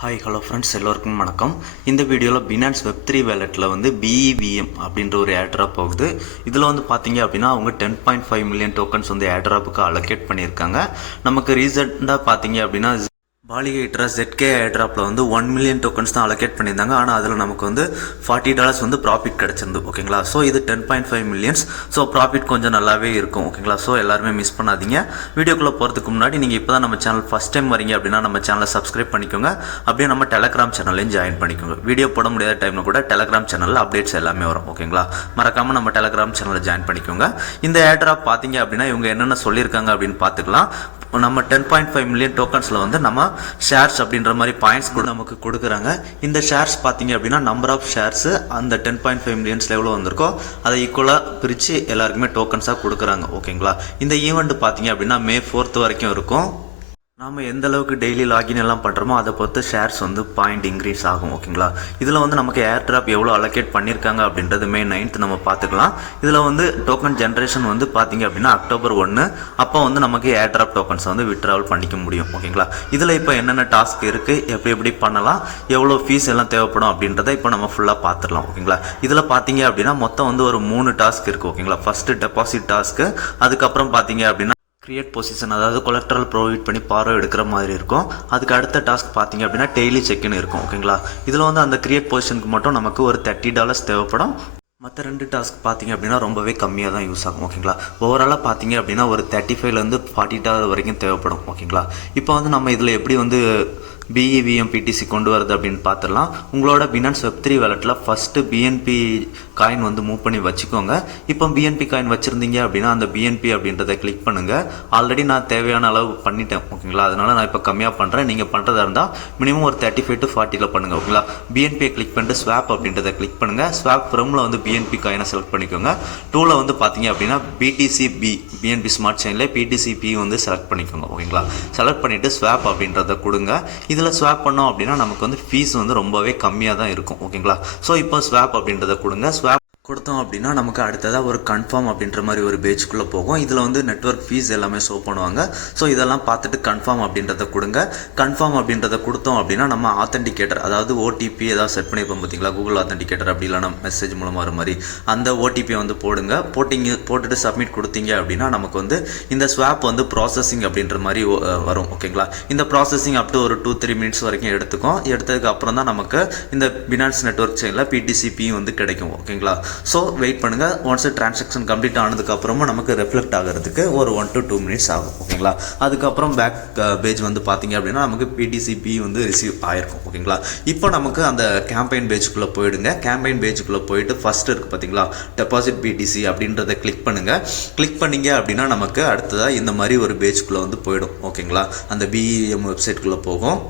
Hi hello friends, எல்லோருக்கும் வணக்கம். இந்த வீடியோவில் பினான்ஸ் வெப்3 வேலெட்டில் வந்து BEVM அப்படின்ற ஒரு ஏர்ட்ராப் போகுது. இதில் வந்து பார்த்தீங்க அப்படின்னா அவங்க 10.5 மில்லியன் டோக்கன்ஸ் வந்து ஏர்ட்ராப்புக்கு அலோகேட் பண்ணியிருக்காங்க. நமக்கு ரீசெண்டாக பார்த்தீங்க அப்படின்னா பாலிகேட்ரா ZK ஏர்ட்ராப்பில் வந்து 1 மில்லியன் டோக்கன்ஸ் தான் அலோகேட் பண்ணியிருந்தாங்க. ஆனால் அதில் நமக்கு வந்து $40 வந்து ப்ராஃபிட் கிடச்சிருந்து. ஓகேங்களா, ஸோ இது 10.5 மில்லியன்ஸ். ஸோ ப்ராஃபிட் கொஞ்சம் நல்லாவே இருக்கும். ஓகேங்களா, ஸோ எல்லாருமே மிஸ் பண்ணாதீங்க. வீடியோக்குள்ளே போகிறதுக்கு முன்னாடி நீங்கள் இப்போ தான் நம்ம சேனல் ஃபஸ்ட் டைம் வரீங்க அப்படின்னா நம்ம சேனலை சப்ஸ்கிரைப் பண்ணிக்கோங்க. அப்படியே நம்ம டெலகிராம் சேனல்லையும் ஜாயின் பண்ணிக்கோங்க. வீடியோ போட முடியாத டைமில் கூட டெலகிராம் சேனலில் அப்டேட்ஸ் எல்லாமே வரும். ஓகேங்களா, மறக்காமல் நம்ம டெலகிராம் சேனலில் ஜாயின் பண்ணிக்கோங்க. இந்த ஏர்ட்ராப் பார்த்தீங்க அப்படின்னா இவங்க என்னென்ன சொல்லியிருக்காங்க அப்படின்னு பார்த்துக்கலாம். நம்ம 10.5 மில்லியன் டோக்கன்ஸில் வந்து நம்ம ஷேர்ஸ் அப்படின்ற மாதிரி பாயிண்ட்ஸ் கூட நமக்கு கொடுக்குறாங்க. இந்த ஷேர்ஸ் பார்த்தீங்க அப்படின்னா நம்பர் ஆஃப் ஷேர்ஸ் அந்த 10.5 மில்லியன்ஸ் எவ்வளோ வந்திருக்கோ அதை ஈக்குவலாக பிரித்து எல்லாருக்குமே டோக்கன்ஸாக கொடுக்குறாங்க. ஓகேங்களா, இந்த ஈவெண்ட் பார்த்தீங்க அப்படின்னா May 4 வரைக்கும் இருக்கும். நாம் எந்த அளவுக்கு டெய்லி லாகின் எல்லாம் பண்ணுறோமோ அதை பொறுத்து ஷேர்ஸ் வந்து பாயிண்ட் இன்க்ரீஸ் ஆகும். ஓகேங்களா, இதில் வந்து நமக்கு ஏர்ட்ராப் எவ்வளோ அலோகேட் பண்ணியிருக்காங்க அப்படின்றது May 9 நம்ம பார்த்துக்கலாம். இதில் வந்து டோக்கன் ஜென்ரேஷன் வந்து பார்த்தீங்க அப்படின்னா October 1 அப்போ வந்து நமக்கு ஏர்ட்ராப் டோக்கன்ஸை வந்து விட்ராவல் பண்ணிக்க முடியும். ஓகேங்களா, இதில் இப்போ என்னென்ன டாஸ்க் இருக்குது, எப்படி பண்ணலாம், எவ்வளோ ஃபீஸ் எல்லாம் தேவைப்படும் அப்படின்றத இப்போ நம்ம ஃபுல்லாக பார்த்துடலாம். ஓகேங்களா, இதில் பார்த்தீங்க அப்படின்னா மொத்தம் வந்து ஒரு 3 டாஸ்க் இருக்குது. ஓகேங்களா, ஃபஸ்ட்டு டெபாசிட் டாஸ்க்கு, அதுக்கப்புறம் பார்த்தீங்க அப்படின்னா கிரியேட் பொசிஷன், அதாவது கொலெக்ட்ரல் ப்ரொவைட் பண்ணி பார்வை எடுக்கிற மாதிரி இருக்கும். அதுக்கு அடுத்த டாஸ்க் பார்த்தீங்க அப்படின்னா டெய்லி செக்னு இருக்கும். ஓகேங்களா, இதில் வந்து அந்த கிரியேட் பொசிஷனுக்கு மட்டும் நமக்கு ஒரு $30 தேவைப்படும். மற்ற 2 டாஸ்க் பார்த்தீங்க அப்படின்னா ரொம்பவே கம்மியாக தான் யூஸ் ஆகும். ஓகேங்களா, ஓவராலாக பார்த்தீங்க அப்படின்னா ஒரு $35 to $40 வரைக்கும் தேவைப்படும். ஓகேங்களா, இப்போ வந்து நம்ம இதில் எப்படி வந்து BEVM PTC கொண்டு வரது அப்படின்னு பார்த்துடலாம். உங்களோட பினான்ஸ் வெப்3 வேலெட்டில் ஃபஸ்ட்டு BNB காயின் வந்து மூவ் பண்ணி வச்சுக்கோங்க. இப்போ BNB காயின் வச்சுருந்தீங்க அப்படின்னா அந்த BNB அப்படின்றத கிளிக் பண்ணுங்கள். ஆல்ரெடி நான் தேவையான அளவு பண்ணிட்டேன். ஓகேங்களா, அதனால் நான் இப்போ கம்மியாக பண்ணுறேன். நீங்கள் பண்ணுறதா இருந்தால் மினிமம் ஒரு 35 to 40 பண்ணுங்கள். ஓகேங்களா, BNB கிளிக் பண்ணிட்டு ஸ்வாப் அப்படின்றத கிளிக் பண்ணுங்கள். ஸ்வாப் ஃப்ரமில் வந்து BNB காயினை செலக்ட் பண்ணிக்கோங்க. டூவில் வந்து பார்த்தீங்க அப்படின்னா BNB ஸ்மார்ட் செயினில் PTCB வந்து செலக்ட் பண்ணிக்கோங்க. ஓகேங்களா, செலக்ட் பண்ணிவிட்டு ஸ்வாப் அப்படின்றத கொடுங்க. இதில் ஸ்வாப் பண்ணோம் அப்படின்னா நமக்கு வந்து ஃபீஸ் வந்து ரொம்பவே கம்மியாக தான் இருக்கும். ஓகேங்களா, ஸோ இப்போ ஸ்வாப் அப்படின்றத கொடுங்க. ஸ்வாப் கொடுத்தோம் அப்படின்னா நமக்கு அடுத்ததாக ஒரு கன்ஃபார்ம் அப்படின்ற மாதிரி ஒரு பேஜ்குள்ளே போகும். இதில் வந்து நெட்வொர்க் ஃபீஸ் எல்லாமே ஷோ பண்ணுவாங்க. ஸோ இதெல்லாம் பார்த்துட்டு கன்ஃபார்ம் அப்படின்றத கொடுங்க. கன்ஃபார்ம் அப்படின்றத கொடுத்தோம் அப்படின்னா நம்ம ஆத்தென்டிகேட்டர், அதாவது OTP ஏதாவது செட் பண்ணியிருப்போம் பார்த்தீங்களா, கூகுள் ஆத்தென்டிகேட்டர் அப்படி இல்லைனா மெசேஜ் மூலமாக வர மாதிரி அந்த OTP வந்து போட்டுட்டு சப்மிட் கொடுத்தீங்க அப்படின்னா நமக்கு வந்து இந்த ஸ்வாப் வந்து ப்ராசஸிங் அப்படின்ற மாதிரி வரும். ஓகேங்களா, இந்த ப்ராசஸிங் அப் டு ஒரு 2-3 மினிட்ஸ் வரைக்கும் எடுத்துக்கும். எடுத்ததுக்கு அப்புறம் தான் நமக்கு இந்த பினான்ஸ் நெட்வொர்க் செயினில் PTCB வந்து கிடைக்கும். ஓகேங்களா, ஸோ வெயிட் பண்ணுங்கள். ஒன்ஸ் டிரான்சாக்ஷன் கம்ப்ளீட் ஆனதுக்கப்புறமா நமக்கு ரெஃப்ளெக்ட் ஆகிறதுக்கு ஒரு 1 to 2 மினிட்ஸ் ஆகும். ஓகேங்களா, அதுக்கப்புறம் பேக் பேஜ் வந்து பார்த்தீங்க அப்படின்னா நமக்கு PTCB வந்து ரிசீவ் ஆகிருக்கும். ஓகேங்களா, இப்போ நமக்கு அந்த கேம்பெயின் பேஜுக்குள்ளே போயிடுங்க. கேம்பெயின் பேஜுக்குள்ளே போயிட்டு ஃபஸ்ட்டு இருக்குது பார்த்தீங்களா டெபாசிட் BTC அப்படின்றத கிளிக் பண்ணுங்கள். கிளிக் பண்ணிங்க அப்படின்னா நமக்கு அடுத்ததாக இந்த மாதிரி ஒரு பேஜுக்குள்ளே வந்து போயிடும். ஓகேங்களா, அந்த BEM வெப்சைட்குள்ளே போகும்.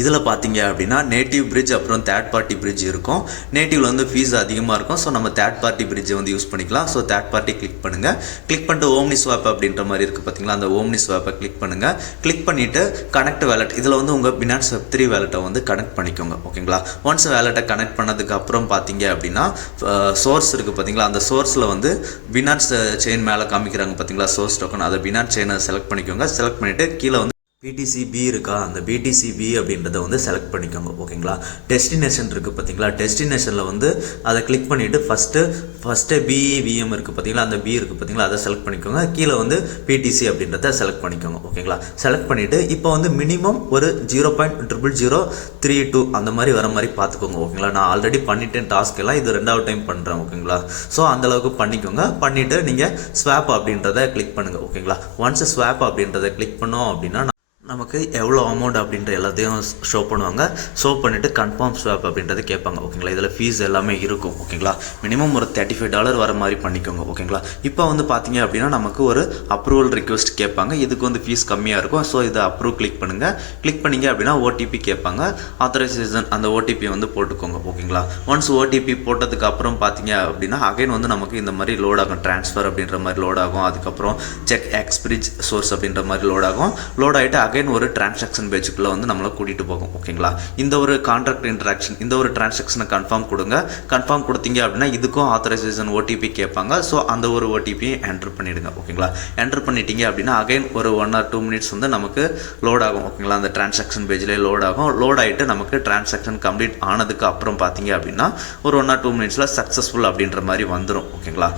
இதில் பார்த்தீங்க அப்படின்னா நேட்டிவ் பிரிட்ஜ் அப்புறம் தேர்ட் பார்ட்டி பிரிட்ஜ் இருக்கும். நேட்டிவில் வந்து ஃபீஸ் அதிகமாக இருக்கும். ஸோ நம்ம தேர்ட் பார்ட்டி பிரிட்ஜை வந்து யூஸ் பண்ணிக்கலாம். ஸோ தேர்ட் பார்ட்டி கிளிக் பண்ணுங்கள். கிளிக் பண்ணிட்டு ஓம்னி ஸ்வாப் அப்படின்ற மாதிரி இருக்குது பார்த்தீங்களா, அந்த ஓம்னி ஸ்வாப்பை கிளிக் பண்ணுங்கள். கிளிக் பண்ணிவிட்டு கனெக்ட் வேலெட், இதில் வந்து உங்கள் பினான்ஸ் வெப்3 வேலெட்டை வந்து கனெக்ட் பண்ணிக்கோங்க. ஓகேங்களா, ஒன்ஸ் வேலெட்டை கனெக்ட் பண்ணதுக்கு அப்புறம் பார்த்தீங்க அப்படின்னா சோர்ஸ் இருக்குது பார்த்தீங்களா, அந்த சோர்ஸில் வந்து பினான்ஸ் செயின் மேலே காமிக்கிறாங்க பார்த்தீங்களா சோர்ஸ் டோக்கன், அதை பினான்ஸ் செயினை செலக்ட் பண்ணிக்கோங்க. செலக்ட் பண்ணிவிட்டு கீழே வந்து PTCB இருக்கா, அந்த PTCB அப்படின்றத வந்து செலக்ட் பண்ணிக்கோங்க. ஓகேங்களா, டெஸ்டினேஷன் இருக்குது பார்த்தீங்களா, டெஸ்டினேஷனில் வந்து அதை கிளிக் பண்ணிவிட்டு ஃபஸ்ட்டு BEVM இருக்குது பார்த்தீங்களா, அந்த B இருக்குது பார்த்தீங்களா, அதை செலக்ட் பண்ணிக்கோங்க. கீழே வந்து PTC அப்படின்றத செலக்ட் பண்ணிக்கோங்க. ஓகேங்களா, செலக்ட் பண்ணிவிட்டு இப்போ வந்து மினிமம் ஒரு 0.00032 அந்த மாதிரி வர மாதிரி பார்த்துக்கோங்க. ஓகேங்களா, நான் ஆல்ரெடி பண்ணிட்டேன் டாஸ்க் எல்லாம், இது 2வது டைம் பண்ணுறேன். ஓகேங்களா, ஸோ அந்தளவுக்கு பண்ணிக்கோங்க. பண்ணிவிட்டு நீங்கள் ஸ்வாப் அப்படின்றத கிளிக் பண்ணுங்கள். ஓகேங்களா, ஒன்ஸ் ஸ்வாப் அப்படின்றத கிளிக் பண்ணோம் அப்படின்னா நமக்கு எவ்வளோ அமௌண்ட் அப்படின்ற எல்லாத்தையும் ஷோ பண்ணுவாங்க. ஷோ பண்ணிவிட்டு கன்ஃபார்ம் ஸ்வாப் அப்படின்றது கேட்பாங்க. ஓகேங்களா, இதில் ஃபீஸ் எல்லாமே இருக்கும். ஓகேங்களா, மினிமம் ஒரு $35 வர மாதிரி பண்ணிக்கோங்க. ஓகேங்களா, இப்போ வந்து பார்த்தீங்க அப்படின்னா நமக்கு ஒரு அப்ரூவல் ரிக்வெஸ்ட் கேட்பாங்க. இதுக்கு வந்து ஃபீஸ் கம்மியாக இருக்கும். ஸோ இதை அப்ரூவ் கிளிக் பண்ணுங்கள். கிளிக் பண்ணிங்க அப்படின்னா OTP கேட்பாங்க. ஆத்தரைசேஷன் அந்த OTP வந்து போட்டுக்கோங்க. ஓகேங்களா, ஒன்ஸ் OTP போட்டதுக்கு அப்புறம் பார்த்தீங்க அப்படின்னா அகைன் வந்து நமக்கு இந்த மாதிரி லோட் ஆகும். ட்ரான்ஸ்ஃபர் அப்படின்ற மாதிரி லோட் ஆகும். அதுக்கப்புறம் செக் எக்ஸ்பிரிட்ஜ் சோர்ஸ் அப்படின்ற மாதிரி லோட் ஆகும். லோட் ஆகிட்டு அகைன் ஒரு டிரான்சாக்ஷன் பேஜுக்குள்ளே வந்து நம்மளை கூட்டிகிட்டு போகும். ஓகேங்களா, இந்த ஒரு கான்ட்ராக்ட் இன்ட்ராக்ஷன், இந்த ஒரு டிரான்சாக்ஷனை கன்ஃபார்ம் கொடுங்க. கன்ஃபார்ம் கொடுத்தீங்க அப்படின்னா இதுக்கும் ஆத்தரைசேஷன் ஓடிபி கேட்பாங்க. ஸோ அந்த ஒரு ஓடிபியும் என்டர் பண்ணிவிடுங்க. ஓகேங்களா, என்டர் பண்ணிட்டீங்க அப்படின்னா அகைன் ஒரு 1 or 2 minutes வந்து நமக்கு லோட் ஆகும். ஓகேங்களா, அந்த டிரான்சாக்ஷன் பேஜ்லேயே லோட் ஆகும். லோட் ஆகிட்டு நமக்கு டிரான்சாக்ஷன் கம்ப்ளீட் ஆனதுக்கு அப்புறம் பார்த்தீங்க அப்படின்னா ஒரு 1 or 2 minutesல சக்ஸஸ்ஃபுல் அப்படின்ற மாதிரி வந்துடும். ஓகேங்களா,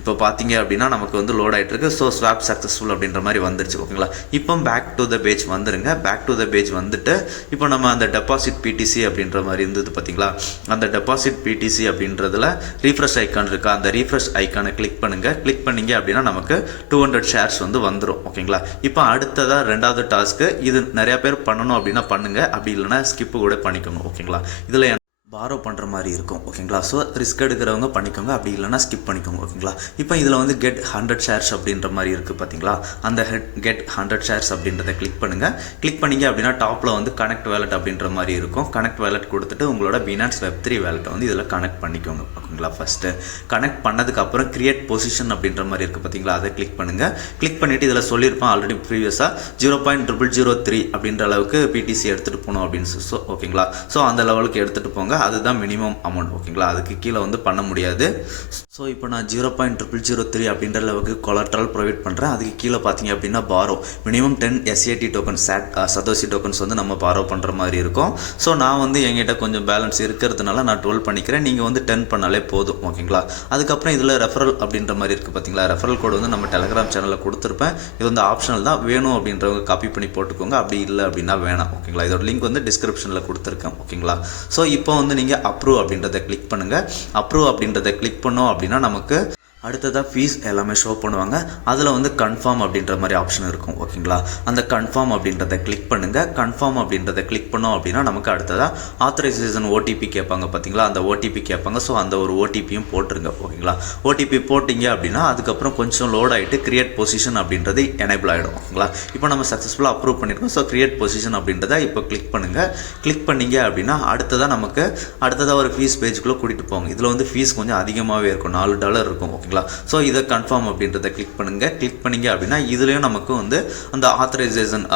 இப்போ பார்த்தீங்க அப்படின்னா நமக்கு வந்து லோட் ஆகிட்டு இருக்கு. ஸோ ஸ்வாப் சக்ஸஸ்ஃபுல் அப்படின்ற மாதிரி வந்துருச்சு. ஓகேங்களா, இப்போ பேக் டு த பேஜ் வந்துருங்க. பேக் டு த பேஜ் வந்துட்டு இப்போ நம்ம அந்த டெபாசிட் பிடிசி அப்படின்ற மாதிரி இருந்தது பார்த்தீங்களா, அந்த டெபாசிட் பிடிசி அப்படின்றதுல ரீஃப்ரெஷ் ஐக்கான் இருக்கா, அந்த ரீஃப்ரெஷ் ஐக்கானை கிளிக் பண்ணுங்கள். கிளிக் பண்ணிங்க அப்படின்னா நமக்கு 200 ஷேர்ஸ் வந்து வந்துடும். ஓகேங்களா, இப்போ அடுத்ததாக 2வது டாஸ்க்கு, இது நிறையா பேர் பண்ணணும் அப்படின்னா பண்ணுங்கள், அப்படி இல்லைனா ஸ்கிப்பு கூட பண்ணிக்கணும். ஓகேங்களா, இதில் பாரோ பண்ணுற மாதிரி இருக்கும். ஓகேங்களா, ஸோ ரிஸ்க் எடுக்கிறவங்க பண்ணிக்கோங்க, அப்படி இல்லைனா ஸ்கிப் பண்ணிக்கோங்க. ஓகேங்களா, இப்போ இதில் வந்து கெட் 100 ஷேர்ஸ் அப்படின்ற மாதிரி இருக்குது பார்த்தீங்களா, அந்த கெட் 100 ஷேர்ஸ் அப்படின்றத கிளிக் பண்ணுங்கள். கிளிக் பண்ணிங்க அப்படின்னா டாப்பில் வந்து கனெக்ட் வேலட் அப்படின்ற மாதிரி இருக்கும். கனெக்ட் வேலட் கொடுத்துட்டு உங்களோட பினான்ஸ் வெப்3 வேலட்டை வந்து இதில் கனெக்ட் பண்ணிக்கோங்க. ஓகேங்களா, ஃபஸ்ட்டு கனெக்ட் பண்ணதுக்கப்புறம் கிரியேட் பொசிஷன் அப்படின்ற மாதிரி இருக்குது பார்த்தீங்களா, அதை கிளிக் பண்ணுங்கள். கிளிக் பண்ணிவிட்டு இதில் சொல்லியிருப்பேன் ஆல்ரெடி ப்ரீவியஸாக 0.003 அப்படின்ற அளவுக்கு பிடிசி எடுத்துகிட்டு போகணும் அப்படின்னு. ஸோ ஓகேங்களா, ஸோ அந்த லெவலுக்கு எடுத்துகிட்டு போங்க. அதுதான் மினிமம் அமௌண்ட். ஓகேங்களா, அதுக்கு கீழே வந்து பண்ண முடியாது. ஸோ இப்போ நான் 0.003 அப்படின்ற அளவுக்கு கொலாட்ரல் ப்ரொவைட் பண்ணுறேன். அதுக்கு கீழே பார்த்தீங்க அப்படின்னா பாரோ minimum 10 SAT token satoshi tokens வந்து நம்ம பாரோ பண்ணுற மாதிரி இருக்கும். ஸோ நான் வந்து எங்கிட்ட கொஞ்சம் பேலன்ஸ் இருக்கிறதுனால நான் 12 பண்ணிக்கிறேன். நீங்கள் வந்து 10 பண்ணாலே போதும். ஓகேங்களா, அதுக்கப்புறம் இதில் ரெஃபரல் அப்படின்ற மாதிரி இருக்குது பார்த்தீங்களா, ரெஃபரல் கோடு வந்து நம்ம டெலகிராம் சேனலில் கொடுத்துருப்பேன். இது வந்து ஆப்ஷனல் தான், வேணும் அப்படின்றவங்க காப்பி பண்ணி போட்டுக்கோங்க, அப்படி இல்லை அப்படின்னா வேணாம். ஓகேங்களா, இதோட லிங்க் வந்து டிஸ்கிரிப்ஷனில் கொடுத்துருக்கேன். ஓகேங்களா, ஸோ இப்போ வந்து நீங்கள் அப்ரூவ் அப்படின்றத கிளிக் பண்ணுங்கள். அப்ரூவ் அப்படின்றத கிளிக் பண்ணோம் அப்படின்னா நமக்கு அடுத்ததாக ஃபீஸ் எல்லாமே ஷோ பண்ணுவாங்க. அதில் வந்து கன்ஃபார்ம் அப்படின்ற மாதிரி ஆப்ஷன் இருக்கும். ஓகேங்களா, அந்த கன்ஃபார்ம் அப்படின்றத கிளிக் பண்ணுங்கள். கன்ஃபார்ம் அப்படின்றத கிளிக் பண்ணோம் அப்படின்னா நமக்கு அடுத்ததாக ஆத்தரைசேஷன் ஓடிபி கேட்பாங்க பார்த்தீங்களா, அந்த ஓடிபி கேட்பாங்க. ஸோ அந்த ஒரு ஓடிபியும் போட்டுருங்க. ஓகேங்களா, ஓடிபி போட்டிங்க அப்படின்னா அதுக்கப்புறம் கொஞ்சம் லோட் ஆகிட்டு கிரியேட் பொசிஷன் அப்படின்றது எனேபிள் ஆகிடும். ஓகேங்களா, இப்போ நம்ம சக்ஸஸ்ஃபுல்லாக அப்ரூவ் பண்ணியிருக்கோம். ஸோ கிரியேட் பொசிஷன் அப்படின்றத இப்போ கிளிக் பண்ணுங்கள். கிளிக் பண்ணிங்க அப்படின்னா அடுத்ததாக ஒரு ஃபீஸ் பேஜுக்குள்ளே கூட்டிகிட்டு போங்க. இதில் வந்து ஃபீஸ் கொஞ்சம் அதிகமாகவே இருக்கும், $4 இருக்கும். ஓகேங்களா, ஸோ இதை கன்ஃபார்ம் அப்படின்றத கிளிக் பண்ணுங்கள். கிளிக் பண்ணிங்க அப்படின்னா இதுலேயும் நமக்கு வந்து அந்த ஆத்தரைசேஷன்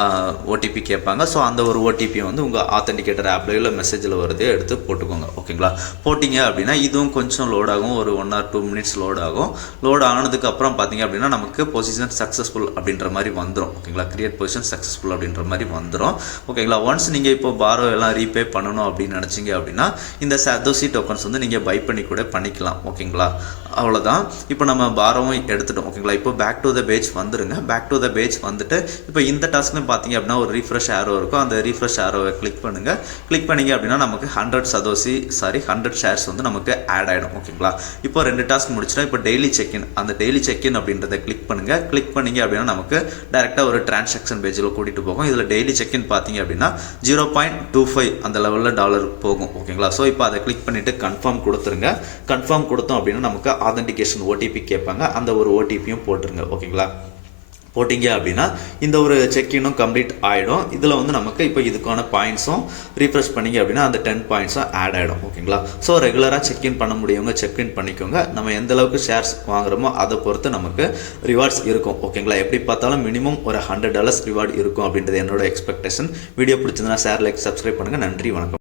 ஓடிபி கேட்பாங்க. ஸோ அந்த ஒரு ஓடிபி வந்து உங்கள் ஆத்தென்டிகேட்டர் ஆப்லையோ இல்லை மெசேஜில் வருதே எடுத்து போட்டுக்கோங்க. ஓகேங்களா, போட்டிங்க அப்படின்னா இதுவும் கொஞ்சம் லோட் ஆகும், ஒரு 1 or 2 minutes லோட் ஆகும். லோட் ஆனதுக்கு அப்புறம் பார்த்தீங்க அப்படின்னா நமக்கு பொசிஷன் சக்ஸஸ்ஃபுல் அப்படின்ற மாதிரி வந்துடும். ஓகேங்களா, கிரியேட் பொசிஷன் சக்ஸஸ்ஃபுல் அப்படின்ற மாதிரி வந்துடும். ஓகேங்களா, ஒன்ஸ் நீங்கள் இப்போ பாரோ எல்லாம் ரீபே பண்ணணும் அப்படின்னு நினச்சிங்க அப்படின்னா இந்த சதோசி டோக்கன்ஸ் வந்து நீங்கள் பை பண்ணி கூட பண்ணிக்கலாம். ஓகேங்களா, அவ்வளோதான். இப்போ நம்ம பாரோவும் எடுத்துட்டோம். ஓகேங்களா, இப்போ பேக் டு த பேஜ் வந்துடுங்க. பேக் டு த பேஜ் வந்துட்டு இப்போ இந்த டாஸ்க்னு பார்த்தீங்க அப்படின்னா ஒரு ரீஃப்ரெஷ் ஆரோ இருக்கும். அந்த ரீஃப்ரெஷ் ஆரோவை கிளிக் பண்ணுங்கள். கிளிக் பண்ணிங்க அப்படின்னா நமக்கு 100 ஷேர்ஸ் வந்து நமக்கு ஆட் ஆகிடும். ஓகேங்களா, இப்போ 2 டாஸ்க் முடிச்சிட்டோம். இப்போ டெய்லி செக்இன், அந்த டெய்லி செக்இன் அப்படின்றத கிளிக் பண்ணுங்கள். கிளிக் பண்ணிங்க அப்படின்னா நமக்கு டேரெக்டாக ஒரு டிரான்சாக்ஷன் பேஜில் கூட்டிகிட்டு போகும். இதில் டெய்லி செக்இன் பார்த்தீங்க அப்படின்னா 0.25 அந்த லெவலில் டாலர் போகும். ஓகேங்களா, ஸோ இப்போ அதை கிளிக் பண்ணிவிட்டு கன்ஃபார்ம் கொடுத்துருங்க. கன்ஃபார்ம் கொடுத்தோம் அப்படின்னா நமக்கு ஆத்தென்டிகேஷன் ஓடிபி கேட்பாங்க. அந்த ஒரு ஓடிபியும் போட்டுருங்க. ஓகேங்களா, போட்டிங்க அப்படின்னா இந்த ஒரு செக்இனும் கம்ப்ளீட் ஆகிடும். இதில் வந்து நமக்கு இப்போ இதுக்கான பாயிண்ட்ஸும் ரீஃப்ரெஷ் பண்ணிங்க அப்படின்னா அந்த 10 பாயிண்ட்ஸும் ஆட் ஆகிடும். ஓகேங்களா, ஸோ ரெகுலராக செக்இன் பண்ண முடியவங்க செக்இன் பண்ணிக்கோங்க. நம்ம எந்த அளவுக்கு ஷேர்ஸ் வாங்குறோமோ அதை பொறுத்து நமக்கு ரிவார்ட்ஸ் இருக்கும். ஓகேங்களா, எப்படி பார்த்தாலும் மினிமம் ஒரு $100 ரிவார்டு இருக்கும் அப்படின்றது என்னோட எக்ஸ்பெக்டேஷன். வீடியோ பிடிச்சிருந்தா ஷேர், லைக், சப்ஸ்கிரைப் பண்ணுங்கள். நன்றி, வணக்கம்.